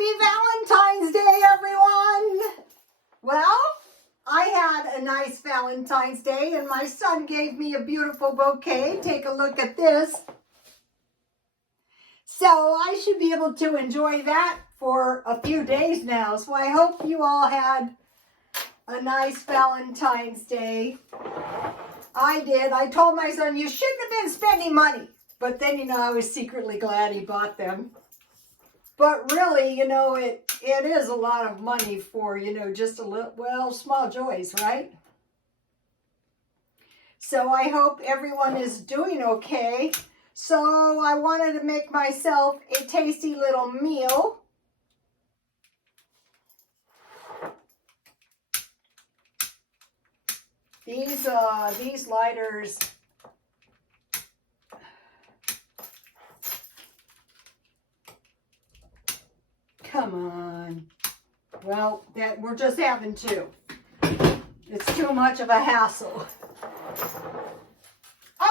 Happy Valentine's Day, everyone! Well, I had a nice Valentine's Day and my son gave me a beautiful bouquet. Take a look at this. So I should be able to enjoy that for a few days now. So I hope you all had a nice Valentine's Day. I did. I told my son, you shouldn't have been spending money. But then, I was secretly glad he bought them. But really, it is a lot of money for, just a little, small joys, right? So I hope everyone is doing okay. So I wanted to make myself a tasty little meal. These lighters, come on. Well, we're just having two. It's too much of a hassle.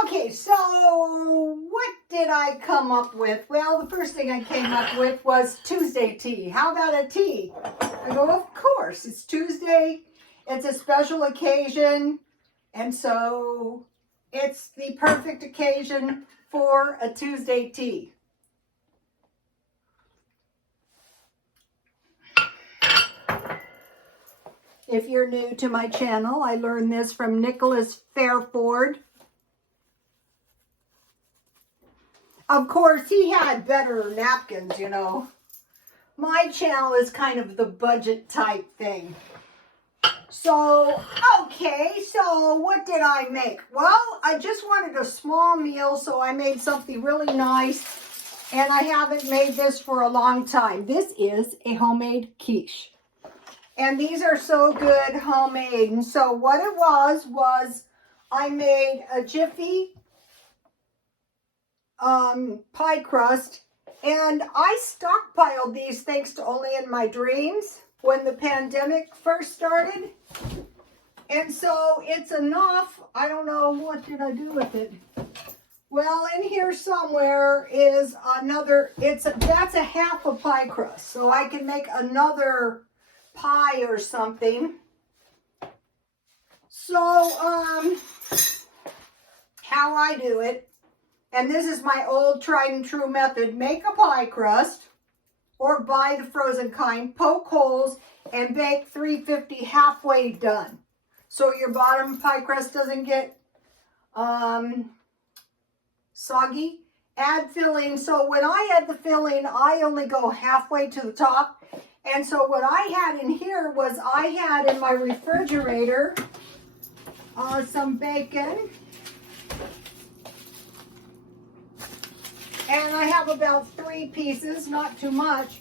Okay, so what did I come up with? Well, the first thing I came up with was Tuesday tea. How about a tea? I go, of course. It's Tuesday. It's a special occasion. And so it's the perfect occasion for a Tuesday tea. If you're new to my channel, I learned this from Nicholas Fairford. Of course, he had better napkins, My channel is kind of the budget type thing. So, okay, so what did I make? Well, I just wanted a small meal, so I made something really nice. And I haven't made this for a long time. This is a homemade quiche. And these are so good homemade. And so what it was I made a Jiffy pie crust. And I stockpiled these thanks to only in my dreams when the pandemic first started. And so it's enough. I don't know, what did I do with it? Well, in here somewhere is another, that's a half a pie crust. So I can make another pie or something. So, how I do it, and this is my old tried and true method, make a pie crust or buy the frozen kind, poke holes and bake 350 halfway done. So your bottom pie crust doesn't get soggy. Add filling. So when I add the filling, I only go halfway to the top. And so what I had in here was I had in my refrigerator some bacon. And I have about 3 pieces, not too much.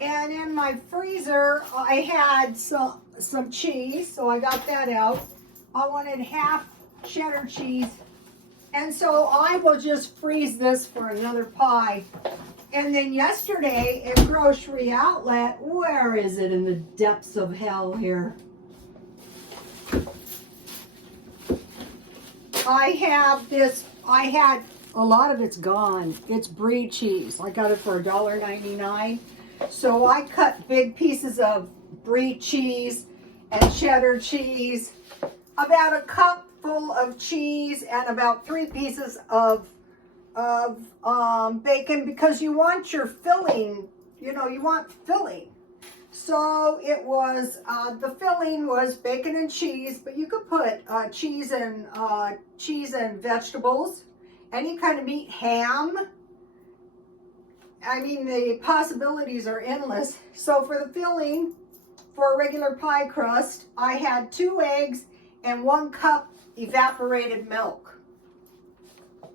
And in my freezer, I had some cheese, so I got that out. I wanted half cheddar cheese. And so I will just freeze this for another pie. And then yesterday at Grocery Outlet, where is it in the depths of hell here? I had a lot of it's gone. It's brie cheese. I got it for $1.99. So I cut big pieces of brie cheese and cheddar cheese, about a cup full of cheese and about 3 pieces of bacon, because you want your filling, you want filling. So it was, the filling was bacon and cheese, but you could put cheese and vegetables, any kind of meat, ham. I mean, the possibilities are endless. So for the filling, for a regular pie crust, I had 2 eggs and 1 cup evaporated milk.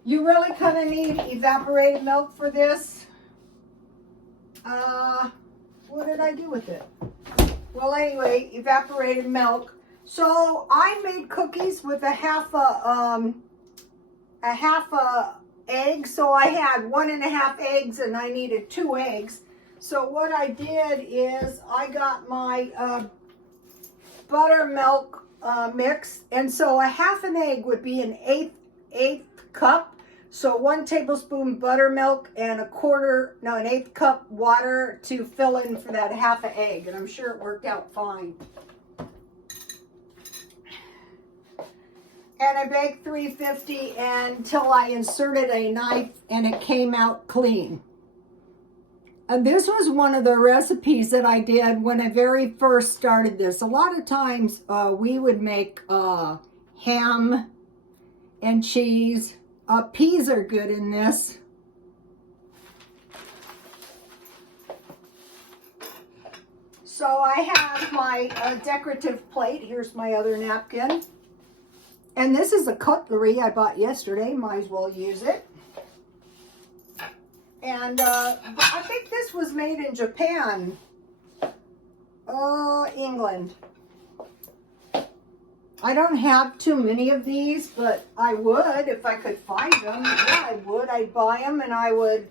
You really kind of need evaporated milk for this. What did I do with it? Well, anyway, evaporated milk. So I made cookies with a half a egg. So I had 1.5 eggs and I needed 2 eggs. So what I did is I got my buttermilk mix. And so a half an egg would be an eighth cup. So 1 tablespoon buttermilk and an eighth cup water to fill in for that half an egg. And I'm sure it worked out fine. And I baked 350 until I inserted a knife and it came out clean. And this was one of the recipes that I did when I very first started this. A lot of times we would make ham and cheese. Peas are good in this. So I have my decorative plate. Here's my other napkin. And this is a cutlery I bought yesterday. Might as well use it. And I think this was made in Japan. England. I don't have too many of these, but I would if I could find them. Yeah, I would. I'd buy them and I would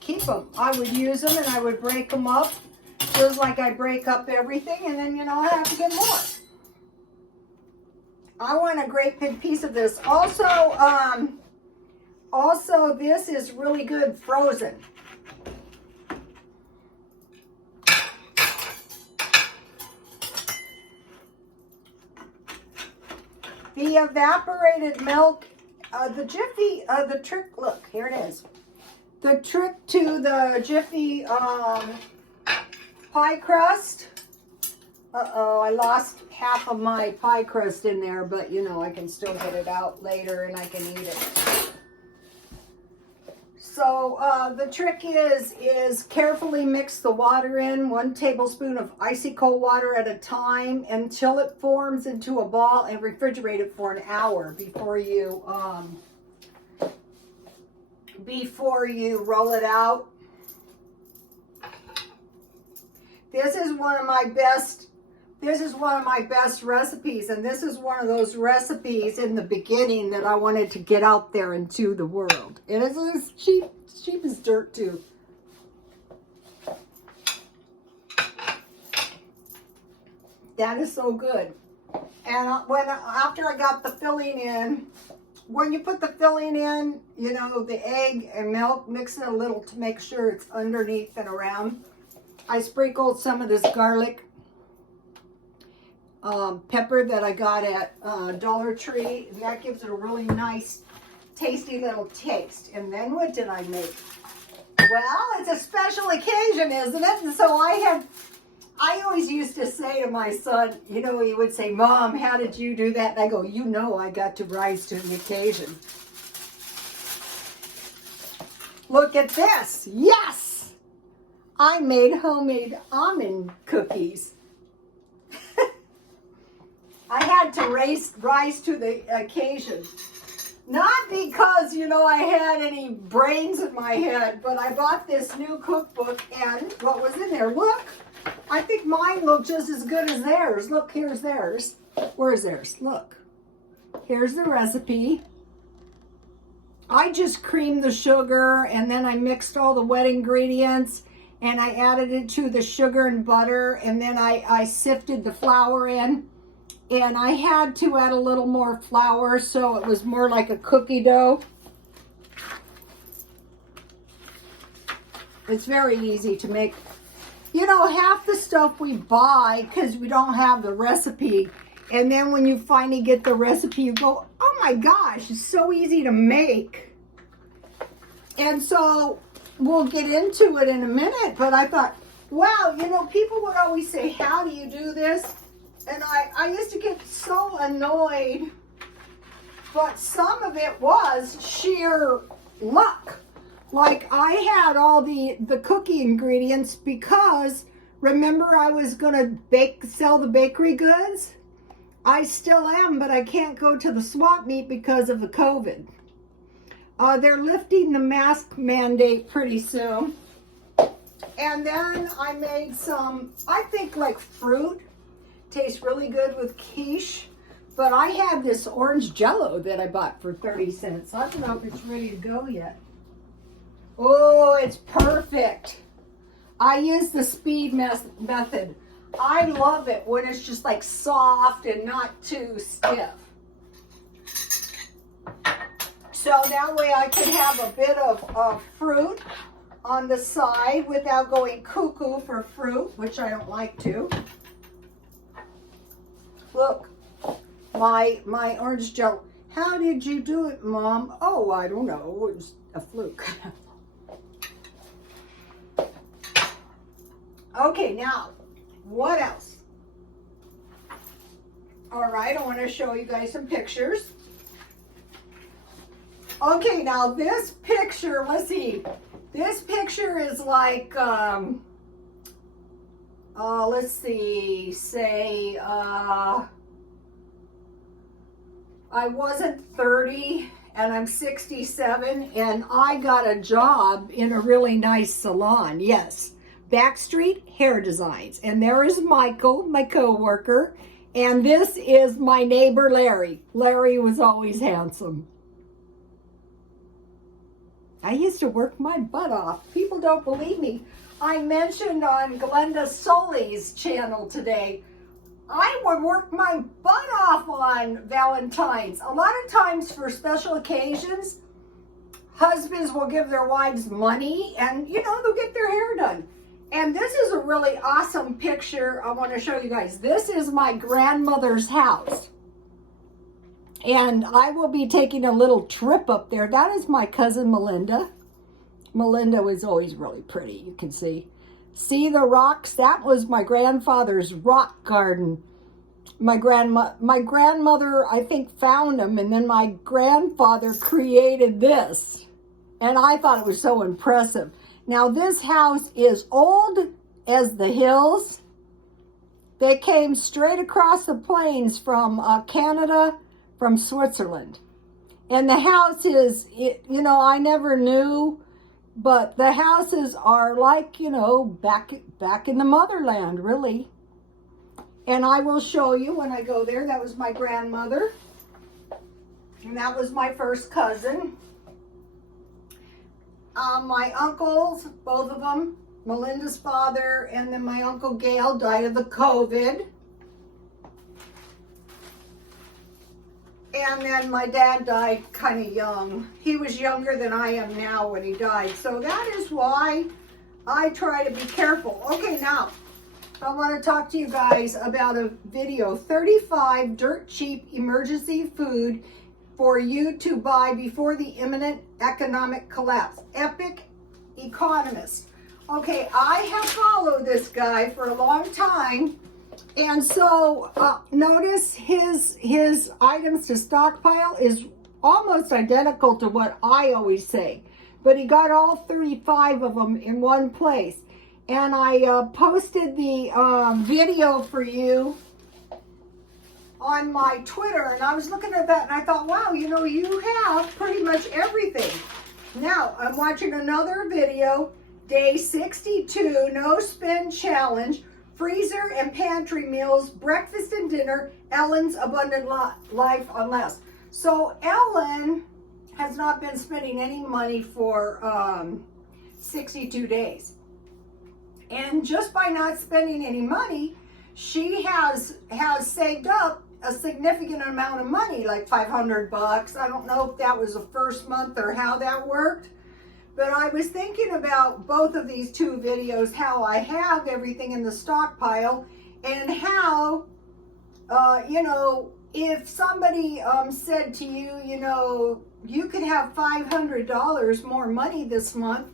keep them. I would use them and I would break them up. Feels like I break up everything and then, you know, I have to get more. I want a great big piece of this. Also, this is really good frozen. The evaporated milk, the trick, look, here it is. The trick to the Jiffy pie crust. Uh-oh, I lost half of my pie crust in there, but you know, I can still get it out later and I can eat it. So the trick is carefully mix the water in, 1 tablespoon of icy cold water at a time until it forms into a ball, and refrigerate it for an hour before you roll it out. This is one of my best recipes, and this is one of those recipes in the beginning that I wanted to get out there into the world. And it's cheap as dirt too. That is so good. And after I got the filling in, when you put the filling in, you know, the egg and milk, mix it a little to make sure it's underneath and around. I sprinkled some of this garlic pepper that I got at Dollar Tree, and that gives it a really nice, tasty little taste. And then what did I make? Well, it's a special occasion, isn't it? And so I always used to say to my son, you know, he would say, Mom, how did you do that? And I go, you know, I got to rise to the occasion. Look at this. Yes! I made homemade almond cookies. I had to rise to the occasion. Not because, you know, I had any brains in my head, but I bought this new cookbook, and what was in there? Look, I think mine looked just as good as theirs. Look, here's theirs. Where's theirs? Look. Here's the recipe. I just creamed the sugar, and then I mixed all the wet ingredients, and I added it to the sugar and butter, and then I sifted the flour in. And I had to add a little more flour so it was more like a cookie dough. It's very easy to make. You know, half the stuff we buy because we don't have the recipe. And then when you finally get the recipe, you go, oh my gosh, it's so easy to make. And so we'll get into it in a minute. But I thought, wow, you know, people would always say, how do you do this? And I used to get so annoyed, but some of it was sheer luck. Like I had all the cookie ingredients because remember I was gonna sell the bakery goods? I still am, but I can't go to the swap meet because of the COVID. They're lifting the mask mandate pretty soon. And then I made some, I think like fruit. Tastes really good with quiche, but I had this orange jello that I bought for 30 cents. I don't know if it's ready to go yet. Oh, it's perfect. I use the speed method. I love it when it's just like soft and not too stiff. So that way I can have a bit of fruit on the side without going cuckoo for fruit, which I don't like to. Look, my orange jello. How did you do it, Mom? Oh, I don't know. It was a fluke. Okay, now, what else? All right, I want to show you guys some pictures. Okay, now this picture, let's see. This picture is like, let's see, say, I wasn't 30 and I'm 67 and I got a job in a really nice salon. Yes, Backstreet Hair Designs. And there is Michael, my co-worker. And this is my neighbor, Larry. Larry was always handsome. I used to work my butt off. People don't believe me. I mentioned on Glenda Sully's channel today, I would work my butt off on Valentines. A lot of times for special occasions, husbands will give their wives money and, you know, they'll get their hair done. And this is a really awesome picture I want to show you guys. This is my grandmother's house. And I will be taking a little trip up there. That is my cousin Melinda. Melinda was always really pretty, you can see. See the rocks? That was my grandfather's rock garden. My grandmother, I think, found them, and then my grandfather created this. And I thought it was so impressive. Now, this house is old as the hills. They came straight across the plains from Canada, from Switzerland. And the house is, you know, I never knew, but the houses are like, you know, back in the motherland, really. And I will show you when I go there. That was my grandmother. And that was my first cousin. My uncles, both of them, Melinda's father, and then my Uncle Gail died of the COVID. And then my dad died kind of young. He was younger than I am now when he died. So that is why I try to be careful. Okay, now, I want to talk to you guys about a video, 35 dirt cheap emergency food for you to buy before the imminent economic collapse. Epic Economist. Okay, I have followed this guy for a long time. And so notice his items to stockpile is almost identical to what I always say. But he got all 35 of them in one place. And I posted the video for you on my Twitter. And I was looking at that and I thought, wow, you know, you have pretty much everything. Now, I'm watching another video, day 62, no spend challenge. Freezer and pantry meals, breakfast and dinner, Ellen's abundant life on less. So Ellen has not been spending any money for 62 days. And just by not spending any money, she has saved up a significant amount of money, like $500. I don't know if that was the first month or how that worked. But I was thinking about both of these two videos, how I have everything in the stockpile and how, you know, if somebody said to you, you know, you could have $500 more money this month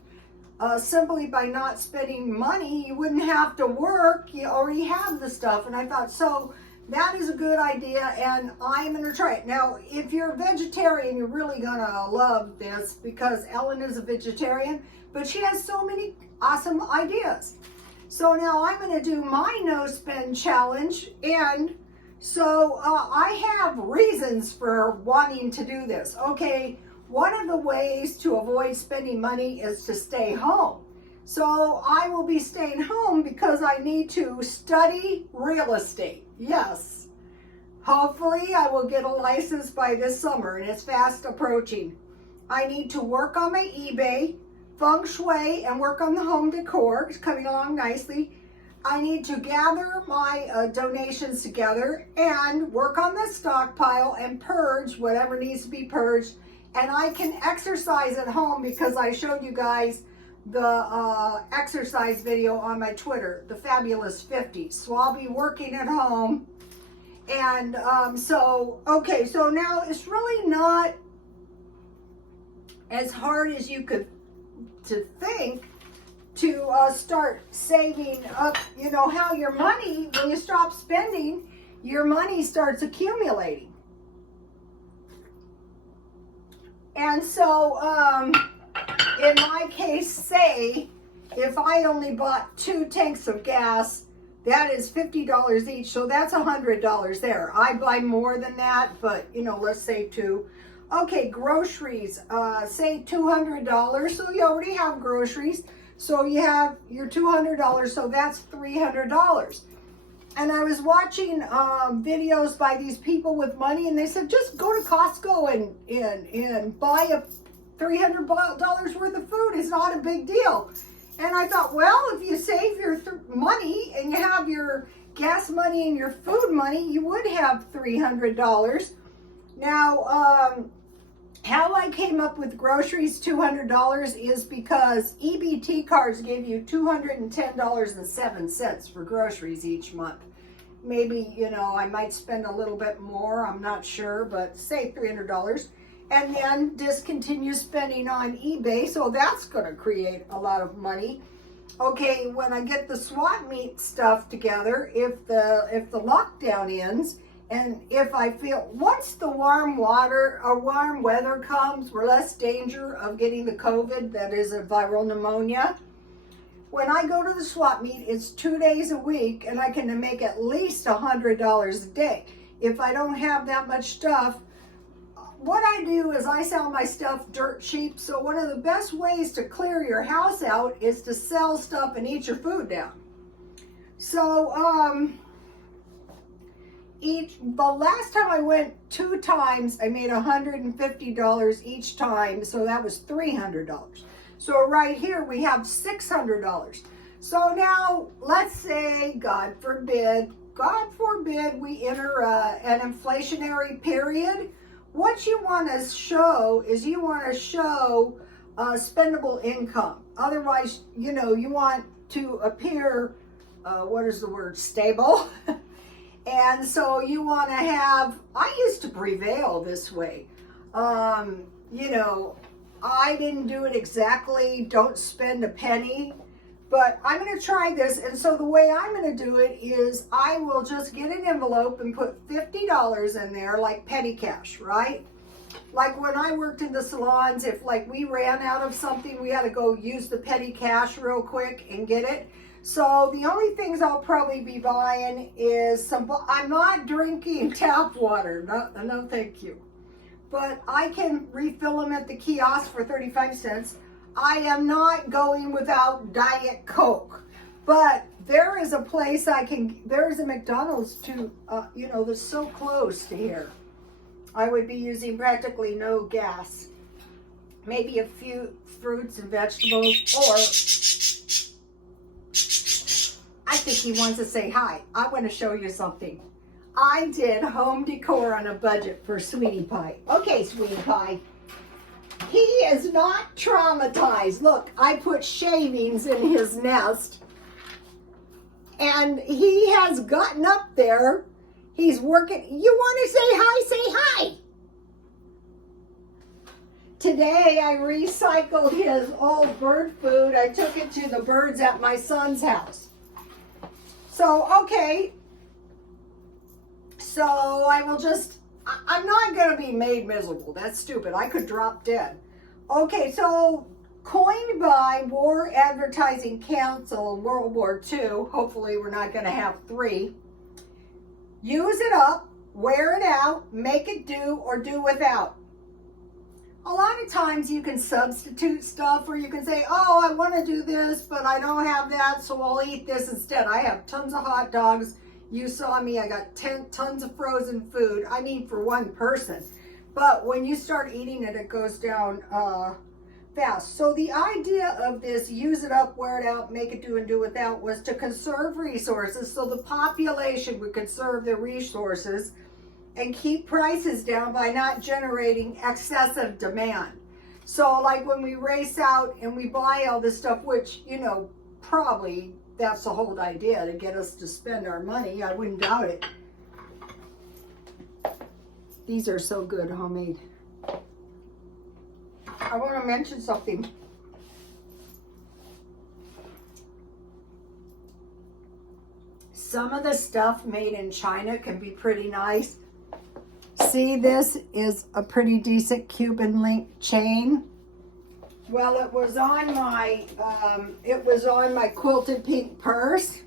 simply by not spending money, you wouldn't have to work, you already have the stuff. And I thought, so that is a good idea, and I'm going to try it. Now, if you're a vegetarian, you're really going to love this because Ellen is a vegetarian, but she has so many awesome ideas. So now I'm going to do my no spend challenge, and so I have reasons for wanting to do this. Okay, one of the ways to avoid spending money is to stay home. So I will be staying home because I need to study real estate. Yes. Hopefully I will get a license by this summer, and it's fast approaching. I need to work on my eBay, feng shui, and work on the home decor. It's coming along nicely. I need to gather my donations together and work on the stockpile and purge whatever needs to be purged. and I can exercise at home because I showed you guys the exercise video on my Twitter, the Fabulous 50. So I'll be working at home. And okay, so now it's really not as hard as you could to think to start saving up. You know how your money, when you stop spending, your money starts accumulating. And so in my case, say if I only bought 2 tanks of gas, that is $50 each, so that's $100 there. I buy more than that, but you know, let's say 2. Okay, groceries, say $200, so you already have groceries. So you have your $200, so that's $300. And I was watching videos by these people with money, and they said, just go to Costco and buy a $300 worth of food. It's not a big deal. And I thought, well, if you save your money and you have your gas money and your food money, you would have $300. Now, how I came up with groceries $200 is because EBT cards give you $210.07 for groceries each month. Maybe, you know, I might spend a little bit more, I'm not sure, but say $300. And then discontinue spending on eBay, so that's going to create a lot of money. Okay, when I get the swap meet stuff together, if the lockdown ends, and if I feel once the warm weather comes, we're less danger of getting the COVID, that is a viral pneumonia. When I go to the swap meet, it's 2 days a week, and I can make at least $100 a day. If I don't have that much stuff, what I do is I sell my stuff dirt cheap. So one of the best ways to clear your house out is to sell stuff and eat your food down. So the last time I went 2 times, I made $150 each time. So that was $300. So right here we have $600. So now let's say, God forbid, we enter an inflationary period. What you want to show is you want to show spendable income. Otherwise, you know, you want to appear, stable. And so you want to have, I used to prevail this way. You know, I didn't do it exactly, don't spend a penny. But I'm going to try this, and so the way I'm going to do it is I will just get an envelope and put $50 in there, like petty cash, right? Like when I worked in the salons, if like we ran out of something, we had to go use the petty cash real quick and get it. So the only things I'll probably be buying is I'm not drinking tap water, no thank you. But I can refill them at the kiosk for 35 cents. I am not going without Diet Coke, but there is a place there is a McDonald's too, you know, that's so close to here. I would be using practically no gas, maybe a few fruits and vegetables, or I think he wants to say hi. I want to show you something. I did home decor on a budget for Sweetie Pie. Okay, Sweetie Pie. He is not traumatized. Look, I put shavings in his nest. And he has gotten up there. He's working. You want to say hi? Say hi. Today I recycled his old bird food. I took it to the birds at my son's house. So, okay. So I will just... I'm not going to be made miserable. That's stupid. I could drop dead. Okay, so coined by War Advertising Council in World War II. Hopefully we're not going to have 3. Use it up, wear it out, make it do, or do without. A lot of times you can substitute stuff, or you can say, oh, I want to do this, but I don't have that, so I'll eat this instead. I have tons of hot dogs. You saw me, I got tons of frozen food. I mean, for one person. But when you start eating it, it goes down fast. So the idea of this, use it up, wear it out, make it do and do without, was to conserve resources so the population would conserve their resources and keep prices down by not generating excessive demand. So like when we race out and we buy all this stuff, which, you know, probably that's the whole idea, to get us to spend our money. I wouldn't doubt it. These are so good, homemade. I want to mention something. Some of the stuff made in China can be pretty nice. See, this is a pretty decent Cuban link chain. Well, it was on my quilted pink purse.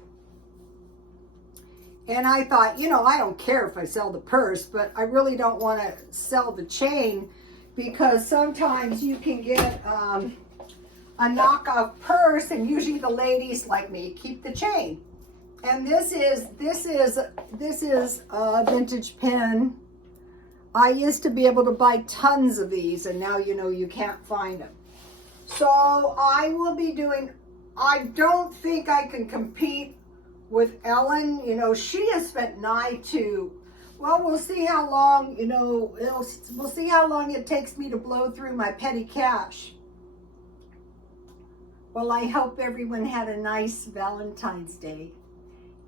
And I thought, you know, I don't care if I sell the purse, but I really don't want to sell the chain, because sometimes you can get a knockoff purse, and usually the ladies like me keep the chain. And this is a vintage pin. I used to be able to buy tons of these, and now, you know, you can't find them. So I will be doing, I don't think I can compete with Ellen. You know, she has spent nigh to, well, we'll see how long, you know, we'll see how long it takes me to blow through my petty cash. Well, I hope everyone had a nice Valentine's Day.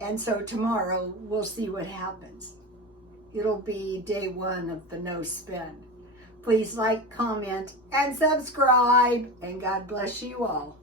And so tomorrow we'll see what happens. It'll be day 1 of the no spend. Please like, comment, and subscribe, and God bless you all.